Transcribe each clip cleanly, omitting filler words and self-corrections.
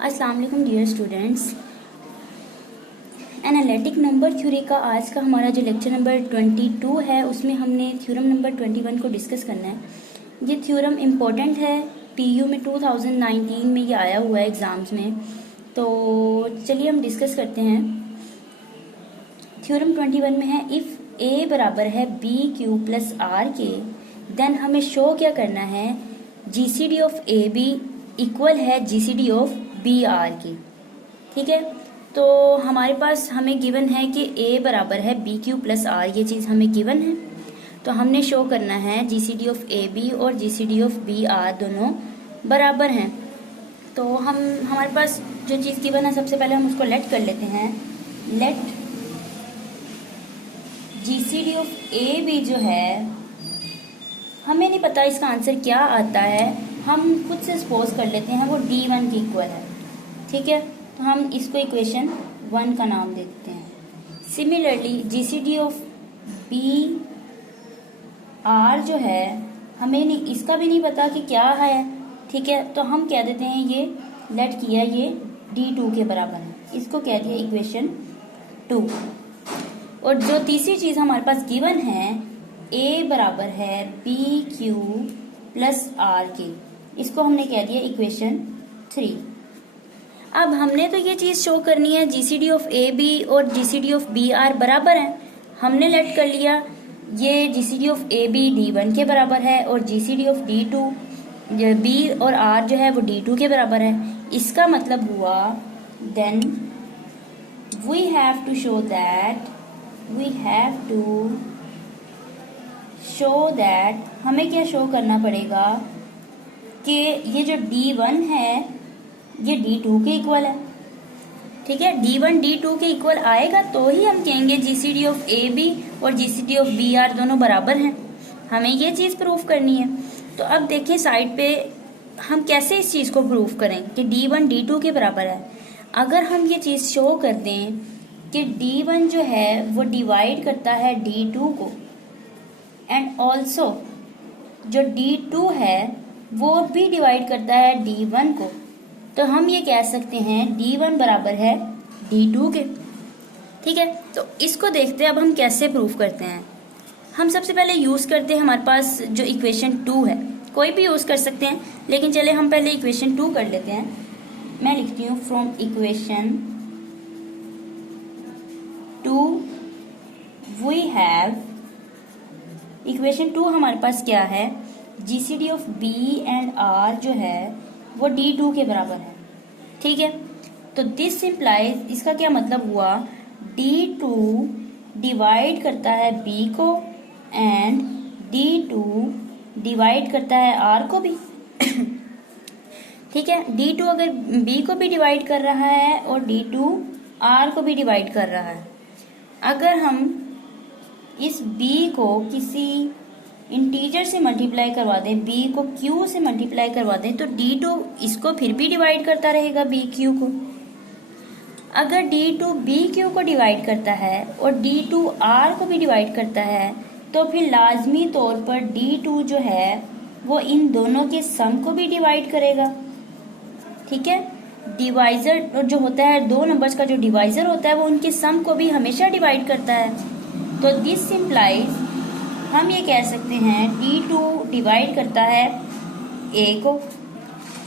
अस्सलाम वालेकुम dear students. Analytic number theory का आज का हमारा जो लेक्चर नंबर 22 है उसमें हमने थ्योरम नंबर 21 को डिस्कस करना है। ये थ्योरम इम्पोर्टेंट है, पीयू में 2019 में ये आया हुआ है एग्ज़ाम्स में। तो चलिए हम डिस्कस करते हैं। थ्योरम 21 में है इफ़ ए बराबर है B Q plus R K, then हमें शो क्या करना है, GCD of A B equal है जीसीडी ऑफ बी आर की। ठीक है, तो हमारे पास हमें गिवन है कि ए बराबर है बी क्यू प्लस आर, ये चीज़ हमें गिवन है। तो हमने शो करना है जीसीडी ऑफ ए बी और जीसीडी ऑफ बी आर दोनों बराबर हैं। तो हमारे पास जो चीज़ गिवन है सबसे पहले हम उसको लेट कर लेते हैं। Let GCD of A B जो है, हमें नहीं पता इसका आंसर क्या आता है, हम खुद से सपोज कर लेते हैं वो D1 के इक्वल है। ठीक है, तो हम इसको इक्वेशन 1 का नाम दे देते हैं। Similarly GCD of B R जो है, हमें नहीं, इसका भी नहीं पता कि क्या है। ठीक है, तो हम कह देते हैं ये लेट किया ये D2 के बराबर है, इसको कह दिया इक्वेशन 2। और जो तीसरी चीज हमारे पास गिवन है, ए बराबर है बी क्यू प्लस आर के, इसको हमने कह दिया इक्वेशन 3। अब हमने तो ये चीज शो करनी है जीसीडी ऑफ ए बी और जीसीडी ऑफ बी आर बराबर है। हमने लेट कर लिया ये GCD of A B D1 के बराबर है और जीसीडी ऑफ D2 बी और आर जो है वो D2 के बराबर है। इसका मतलब हुआ then we have to show that हमें क्या शो करना पड़ेगा कि ये जो D1 है ये D2 के इक्वल है। ठीक है, D1 D2 के इक्वल आएगा तो ही हम कहेंगे जीसीडी ऑफ ए बी और जीसीडी ऑफ बी आर दोनों बराबर हैं। हमें ये चीज प्रूफ करनी है। तो अब देखिए साइड पे हम कैसे इस चीज को प्रूफ करें कि D1 D2 के बराबर है। अगर हम ये चीज शो कर दें कि D1 जो है वो डिवाइड करता है D2 को, एंड ऑल्सो जो D2 है वो भी डिवाइड करता है D1 को, तो हम ये कह सकते हैं D1 बराबर है D2 के। ठीक है, तो इसको देखते हैं अब हम कैसे प्रूफ करते हैं। हम सबसे पहले यूज करते हैं हमारे पास जो इक्वेशन 2 है, कोई भी यूज कर सकते हैं, लेकिन चले हम पहले इक्वेशन 2 कर लेते हैं। मैं लिखती हूँ from equation 2 we have, equation 2 हमारे पास क्या है, GCD of B and R जो है वो D2 के बराबर है। ठीक है, तो दिस इम्प्लाइज, इसका क्या मतलब हुआ, D2 डिवाइड करता है B को एंड D2 डिवाइड करता है R को भी। ठीक है, D2 अगर B को भी डिवाइड कर रहा है और D2 R को भी डिवाइड कर रहा है, अगर हम इस B को किसी इंटीजर से मल्टीप्लाई करवा दें, B को Q से मल्टीप्लाई करवा दें, तो D2 इसको फिर भी डिवाइड करता रहेगा B Q को। अगर D2 B Q को डिवाइड करता है और D2 R को भी डिवाइड करता है, तो फिर लाजमी तौर पर D2 जो है वो इन दोनों के सम को भी डिवाइड करेगा। ठीक है, डिवाइजर जो होता है, दो नंबर्स का जो डिवाइजर होता है वो उनके सम को भी हमेशा डिवाइड करता है। तो दिस इम्प्लाइज, हम ये कह सकते हैं D2 डिवाइड करता है A को।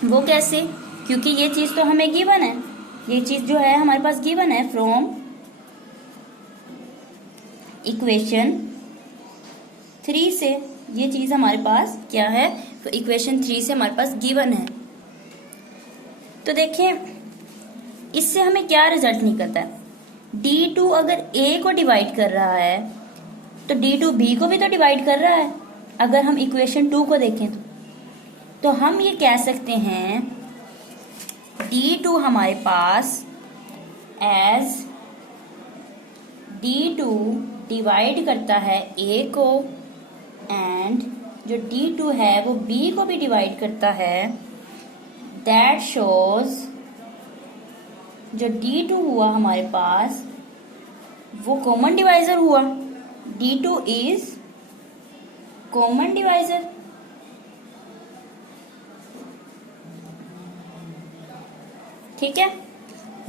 वो कैसे, क्योंकि ये चीज तो हमें गिवन है, ये चीज जो है हमारे पास गिवन है फ्रॉम इक्वेशन 3 से, ये चीज हमारे पास क्या है, तो इक्वेशन 3 से हमारे पास गिवन है। तो देखें इससे हमें क्या रिजल्ट निकलता है, D2 अगर A को डिवाइड कर रहा है तो D2 B को भी तो डिवाइड कर रहा है। अगर हम इक्वेशन 2 को देखें तो हम ये कह सकते हैं D2 हमारे पास एज D2 डिवाइड करता है A को एंड जो D2 है वो B को भी डिवाइड करता है। दैट शोज जो D2 हुआ हमारे पास वो कॉमन डिवाइजर हुआ। D2 is common divisor। ठीक है।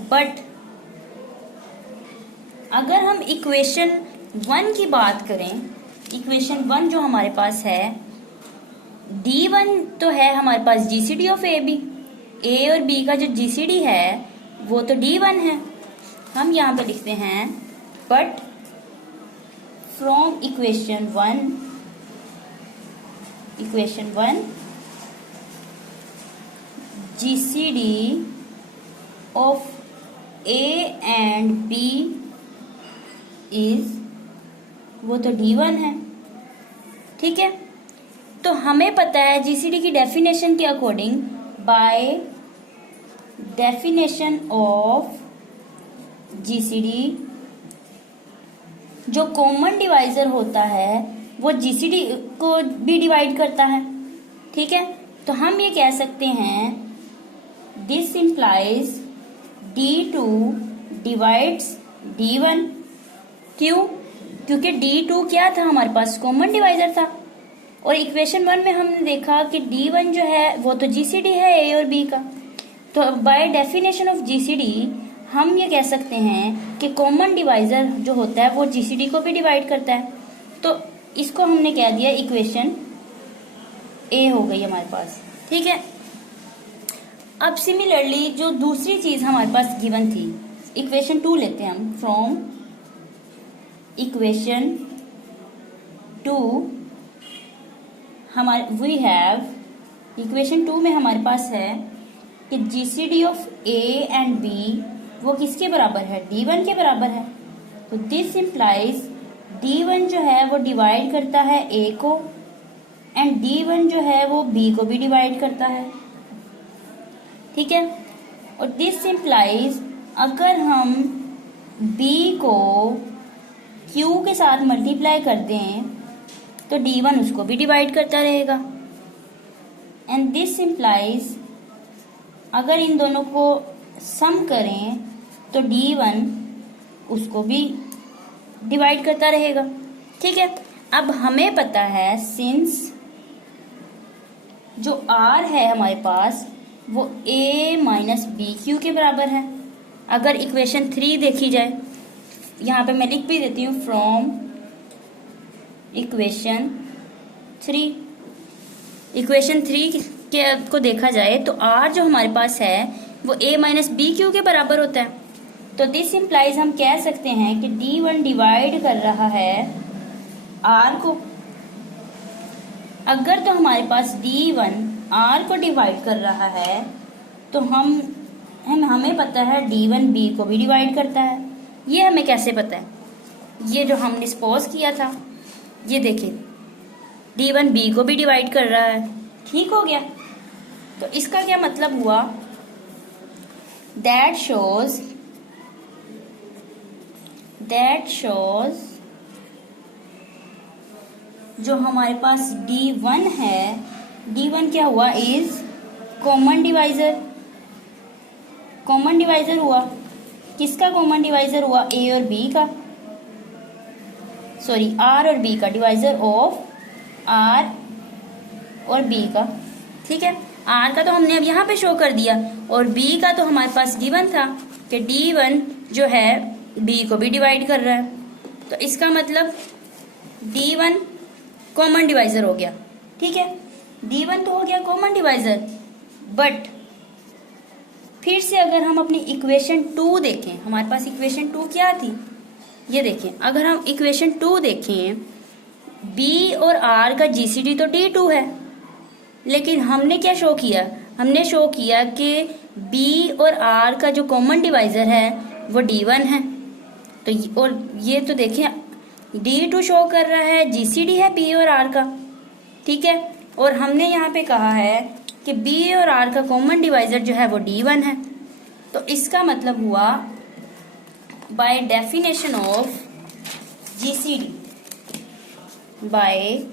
बट अगर हम इक्वेशन 1 की बात करें, इक्वेशन 1 जो हमारे पास है, D1 तो है हमारे पास GCD ऑफ ए बी, ए और बी का जो GCD है वो तो D1 है। हम यहाँ पे लिखते हैं but from equation 1 GCD of A and B is, वो तो D1 है। ठीक है, तो हमें पता है GCD की डेफिनेशन के according, by definition of GCD, जो कॉमन डिवाइजर होता है वो GCD को भी डिवाइड करता है। ठीक है, तो हम ये कह सकते हैं this implies D2 divides D1। क्यों? क्योंकि D2 क्या था हमारे पास, कॉमन डिवाइजर था। और इक्वेशन 1 में हमने देखा कि D1 जो है वो तो GCD है A और B का। तो बाय डेफिनेशन ऑफ GCD हम ये कह सकते हैं कि कॉमन डिवाइजर जो होता है वो GCD को भी डिवाइड करता है। तो इसको हमने कह दिया इक्वेशन A हो गई हमारे पास। ठीक है, अब सिमिलरली जो दूसरी चीज हमारे पास गिवन थी, इक्वेशन 2 लेते हैं हम। फ्रॉम इक्वेशन 2 हमारे वी हैव, इक्वेशन 2 में हमारे पास है कि GCD of A and B वो किसके बराबर है, D1 के बराबर है। तो दिस इम्प्लाइज D1 जो है वो डिवाइड करता है A को, एंड D1 जो है वो B को भी डिवाइड करता है। ठीक है, और दिस इम्प्लाइज अगर हम B को Q के साथ मल्टीप्लाई कर दें तो D1 उसको भी डिवाइड करता रहेगा। एंड दिस इम्प्लाइज अगर इन दोनों को सम करें तो D1 उसको भी डिवाइड करता रहेगा। ठीक है, अब हमें पता है सिंस जो R है हमारे पास वो A माइनस BQ के बराबर है। अगर इक्वेशन 3 देखी जाए, यहाँ पे मैं लिख भी देती हूँ, फ्रॉम इक्वेशन 3 के को देखा जाए तो R जो हमारे पास है वो A माइनस BQ के बराबर होता है। तो दिस इम्प्लाइज हम कह सकते हैं कि D1 डिवाइड कर रहा है R को। अगर तो हमारे पास D1 R को डिवाइड कर रहा है तो हमें पता है D1 B को भी डिवाइड करता है। ये हमें कैसे पता है? ये जो हमने सपोज किया था, ये देखिए D1 B को भी डिवाइड कर रहा है। ठीक हो गया, तो इसका क्या मतलब हुआ, दैट शोज जो हमारे पास D1 है, D1 क्या हुआ, इज कॉमन डिवाइजर हुआ। किसका कॉमन डिवाइजर हुआ, A और B का, सॉरी R और B का, डिवाइजर ऑफ R और B का। ठीक है, R का तो हमने अब यहाँ पे शो कर दिया, और B का तो हमारे पास गिवन था कि D1 जो है B को भी डिवाइड कर रहा है। तो इसका मतलब D1 कॉमन डिवाइजर हो गया। ठीक है, D1 तो हो गया कॉमन डिवाइजर। बट फिर से अगर हम अपनी इक्वेशन 2 देखें, हमारे पास इक्वेशन 2 क्या थी, ये देखें। अगर हम इक्वेशन 2 देखें, B और R का GCD तो D2 है, लेकिन हमने क्या शो किया, हमने शो किया कि B और R का जो कॉमन डिवाइजर है वो D1 है। तो और ये तो देखिए D2 शो कर रहा है, GCD है B और R का। ठीक है, और हमने यहाँ पे कहा है कि B और R का कॉमन डिवाइजर जो है वो D1 है। तो इसका मतलब हुआ by definition of GCD, by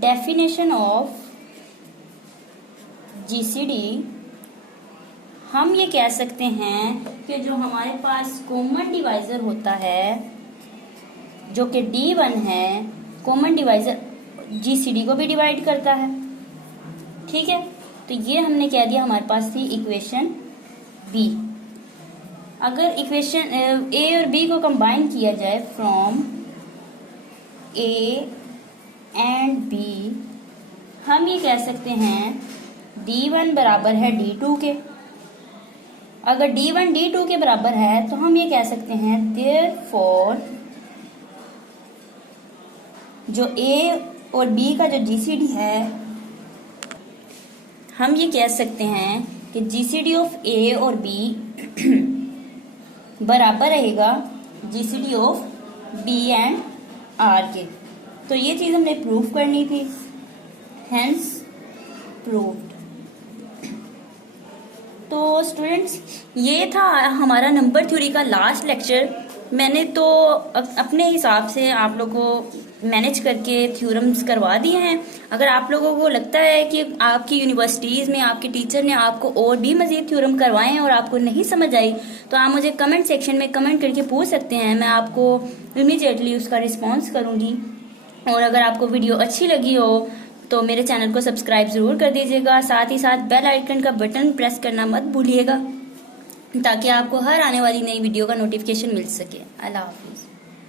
definition of GCD हम ये कह सकते हैं कि जो हमारे पास कॉमन डिवाइजर होता है जो कि D1 है, कॉमन डिवाइजर GCD को भी डिवाइड करता है। ठीक है, तो ये हमने कह दिया हमारे पास थी इक्वेशन बी। अगर इक्वेशन ए और बी को कंबाइन किया जाए फ्रॉम ए एंड बी, हम ये कह सकते हैं D1 बराबर है D2 के। अगर D1 D2 के बराबर है तो हम ये कह सकते हैं देयरफॉर जो A और B का जो GCD है, हम ये कह सकते हैं कि GCD ऑफ A और B बराबर रहेगा GCD of B and R के। तो ये चीज हमने प्रूफ करनी थी, हेंस प्रूव्ड। तो स्टूडेंट्स, ये था हमारा नंबर थ्योरी का लास्ट लेक्चर। मैंने तो अपने हिसाब से आप लोगों को मैनेज करके थ्योरम्स करवा दिए हैं। अगर आप लोगों को लगता है कि आपकी यूनिवर्सिटीज़ में आपके टीचर ने आपको और भी मज़ीद थ्योरम करवाए हैं और आपको नहीं समझ आई, तो आप मुझे कमेंट सेक्शन में कमेंट करके पूछ सकते हैं। मैं आपको इमीडिएटली उसका रिस्पॉन्स करूँगी। और अगर आपको वीडियो अच्छी लगी हो तो मेरे चैनल को सब्सक्राइब ज़रूर कर दीजिएगा। साथ ही साथ बेल आइकन का बटन प्रेस करना मत भूलिएगा, ताकि आपको हर आने वाली नई वीडियो का नोटिफिकेशन मिल सके। अल्लाह हाफिज़।